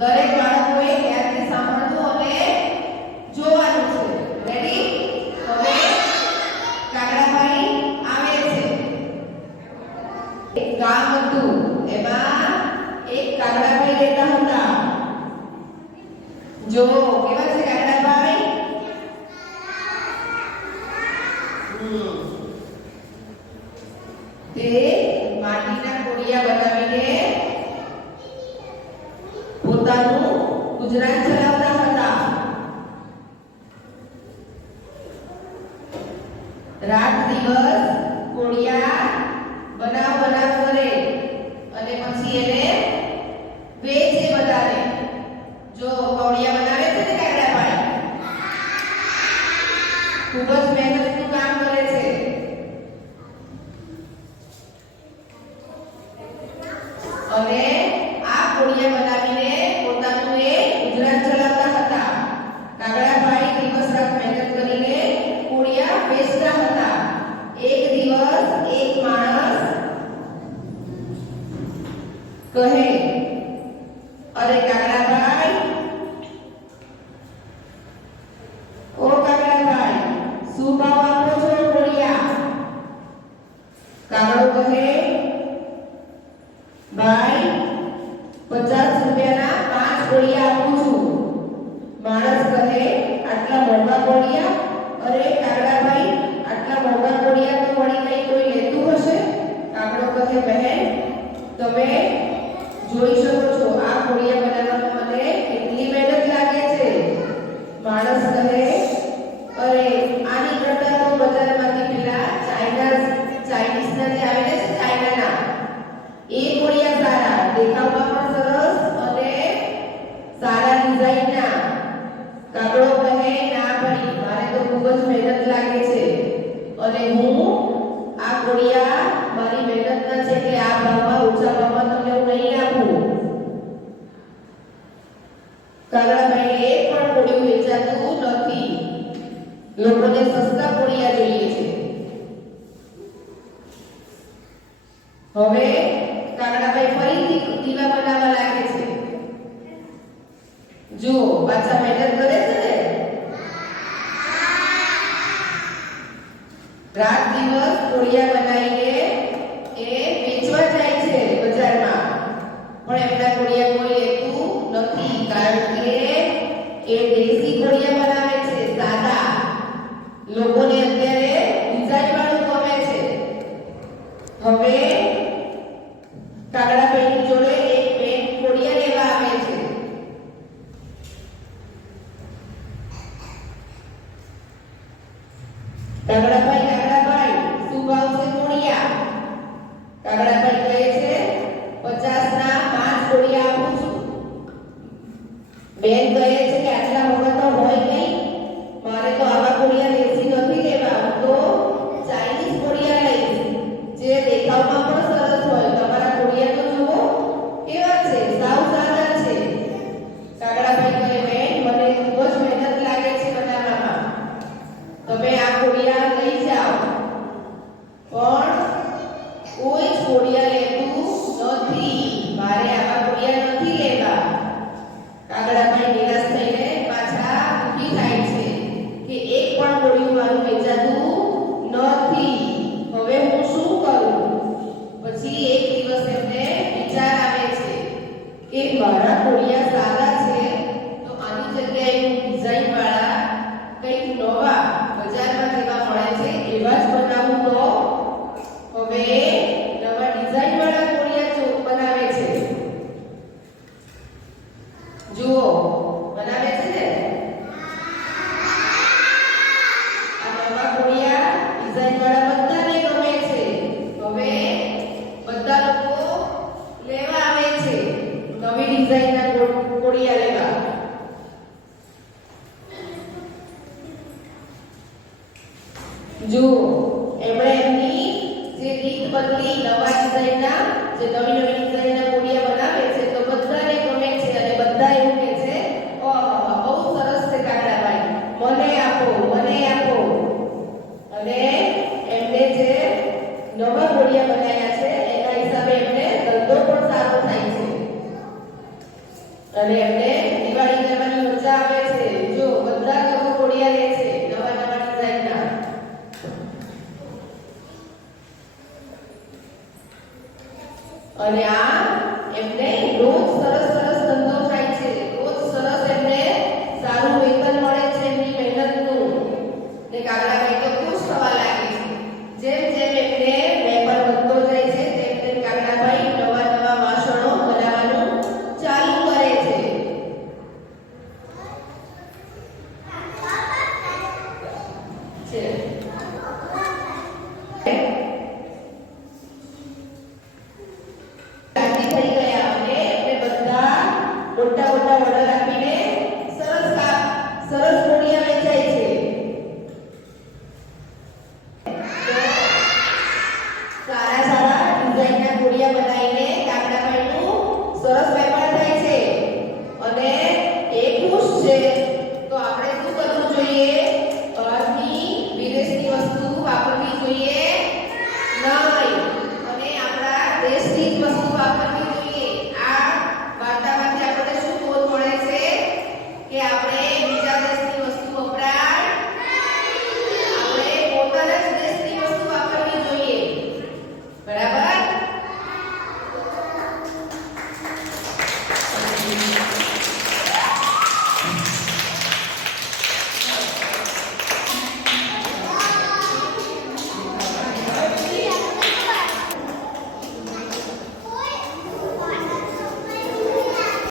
દરેક બાળકોએ ધ્યાનથી સાંભળવું અને જોવાનું છે. રેડી? હવે કાગડાભાઈ આવે છે. એક ગામ હતું, એમાં એક કાગડાભાઈ રહેતા હતા. જો કેવા છે કાગડાભાઈ? તે માટીના કોડિયા બનાવીને પોતાનું ગુજરાન ચલાવતા હતા. રાત દિવસ કોડિયા બનાવ કરે અને પછી એને વેચે બધાને. જો કોડિયા બનાવે છે ને કાગડાભાઈ, ખૂબ જ મહેનતનું કામ કરે છે. અને આ કોડિયા બનાવીને પોતાનું એ ગુજરાન ચલાવતા હતા. કાગડાભાઈ દિવસ રાત મહેનત કરીને કોડિયા વેચતા હતા. એક દિવસ એક માણસ કહે, અરે કાગડાભાઈ, ઓ કાગડાભાઈ, શું ભાવ આપો છો કોડિયા? કાગડો કહે, ભાઈ 50 રૂપિયાના 5 કોડિયા આપું છું. માણસ કહે, આટલા મોંઘા કોડિયા? અરે કાગડાભાઈ, આટલા મોંઘા કોડિયા તો વળી કઈ કોઈ લેતું હશે? કાગડો કહે, બહેન, તમે જોઈ શકો છો આ કોડિયા બનાવવામાં મને કેટલી મહેનત લાગે છે. માણસ કહે, અરે આની કરતા તો બજારમાંથી પેલા ચાઇનીઝના જે આવે છે ચાઇનાના, એ કોડિયા સારા, દેખાવમાં પણ સરસ અને સારા ડિઝાઇનના. કાગડો કહે, ના ભાઈ, મારે તો ખૂબ જ મહેનત લાગે છે અને હું આ કોડિયા મારી મહેનતના છે કે આ ભાવમાં, ઓછા ભાવમાં તમને હું નહીં આપું. કાગડાભાઈને એક પણ કોડિયું વેચાતું નથી. લોકોને સસ્તા કોડિયા જોઈએ છે. હવે કાગડાભાઈ ફરીથી દીવા બનાવવા લાગે છે. જો પાછા મહેનત કરે છે ને. રાત દિવસ કોડિયા બનાવીને એ વેચવા જાય છે બજારમાં. પણ એમના કોડિયા કોઈ લેતું નથી, કારણ કે એ દેશી કોડિયા બનાવે છે, સાદા. લોકોને અત્યારે ડિઝાઇન વાળું ગમે છે. હવે કાગડાભાઈની જોડે એક બેન કોડિયા લેવા આવે છે. કાગડાભાઈ, શું ભાવ છે કોડિયા? કાગડાભાઈ કહે છે, 50ના 5 કોડિયા આપું છું. બેન કહે છે કે આટલા મોટા તો હોય નહીં, મારે તો આવા કોડિયા દેશી નથી લેવા, હું તો ચાઇનીઝ કોડિયા લઈશ, જે દેખાવમાં પણ સરસ હોય. તમારા કોડિયા તો જુઓ કેવા છે, સાવ સાદા છે. કાગડાભાઈ કહે, બેન, મને ખૂબ જ મહેનત લાગે છે બનાવવામાં, તમે આ કોડિયા લઈ જાઓ. પણ કોઈ જ કોડિયા લેતું નથી, મારે આવા કોડિયા નથી લેવા. કાગડાભાઈ નિરાશ થઈને પાછા ઊભી થાય છે કે એક પણ કોડિયું મારું વેચાતું નથી. હવે હું શું કરું? પછી એક દિવસ એમને વિચાર આવે છે કે મારા કોડિયા સાદા છે, તો આની જગ્યાએ હું ડિઝાઇન વાળા કંઈક નવા બજારમાં જેવા મળે છે એવા જ બનાવું તો. હવે નવા ડિઝાઇન વાળા કોડિયા બનાવે છે. જુઓ, બનાવે છે ને. આ નવા કોડિયા ડિઝાઇન વાળા બધાને ગમે છે. હવે બધા લોકો લેવા આવે છે નવી ડિઝાઇનના કોડિયા લેવા. જુઓ, અને એમને દિવાળી કરવાની મજા આવે છે. જો બધા લોકો કોડિયા લે છે નવા નવા ડિઝાઇનના. અને આ એમને રોજ સરસ સરસ ધંધો થાય છે. રોજ સરસ એમને સારું વેતન મળે છે એમની મહેનતનું. ને કાગડાભાઈ તો ખુશ થવા લાગે છે. જેમ જેમ એમને વેપાર વધતો જાય છે તેમ તેમ કાગડાભાઈ નવા નવા વાસણો બનાવવાનું ચાલુ કરે છે. રાજી થઈ ગયા અને એમને બધા મોટા મોટા ઓર્ડર આપીને સરસ કોડિયા વેચાય છે. સારા સારા ડિઝાઇનના કોડિયા બનાવીને કાગડાભાઈનું સરસ વેપાર થાય છે અને એ ખુશ છે.